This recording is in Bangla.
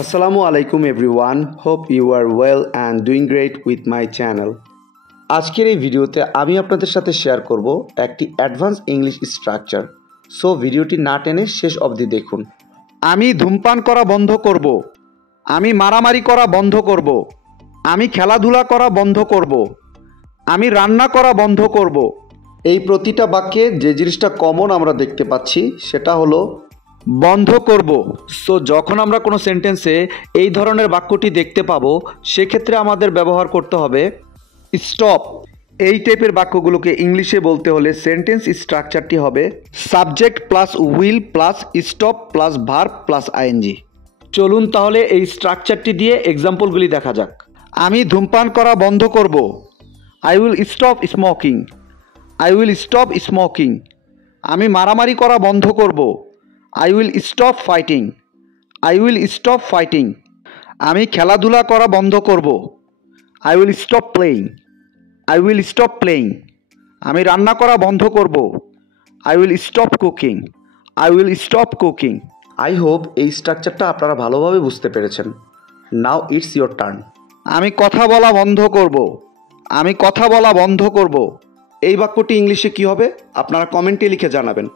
Assalamu alaikum everyone. Hope you are well and doing great with my channel. আজকের এই ভিডিওতে আমি আপনাদের সাথে শেয়ার করব একটি অ্যাডভান্স ইংলিশ স্ট্রাকচার। সো ভিডিওটি না টেনে শেষ অবধি দেখুন। আমি ধূমপান করা বন্ধ করব। আমি মারামারি করা বন্ধ করব। আমি খেলাধুলা করা বন্ধ করব। আমি রান্না করা বন্ধ করব। এই প্রতিটা বাক্যে যে জিনিসটা কমন আমরা দেখতে পাচ্ছি সেটা হলো বন্ধ করব। সো যখন আমরা কোনো সেন্টেন্সে এই ধরনের বাক্যটি দেখতে পাবো সেক্ষেত্রে আমাদের ব্যবহার করতে হবে স্টপ। এই টাইপের বাক্যগুলোকে ইংলিশে বলতে হলে সেন্টেন্স স্ট্রাকচারটি হবে subject plus will plus stop plus verb plus ING. চলুন তাহলে এই স্ট্রাকচারটি দিয়ে এক্সাম্পলগুলি দেখা যাক। আমি ধূমপান করা বন্ধ করব। I will stop smoking. I will stop smoking. আমি মারামারি করা বন্ধ করব। I will stop fighting. I will stop fighting. আমি খেলাধুলা করা বন্ধ করব। I will stop playing. I will stop playing. আমি রান্না করা বন্ধ করব। I will stop cooking. I will stop cooking. I hope এই স্ট্রাকচারটা আপনারা ভালোভাবে বুঝতে পেরেছেন। Now it's your turn. আমি কথা বলা বন্ধ করব। আমি কথা বলা বন্ধ করব। এই বাক্যটি ইংলিশে কি হবে আপনারা কমেন্টে লিখে জানাবেন।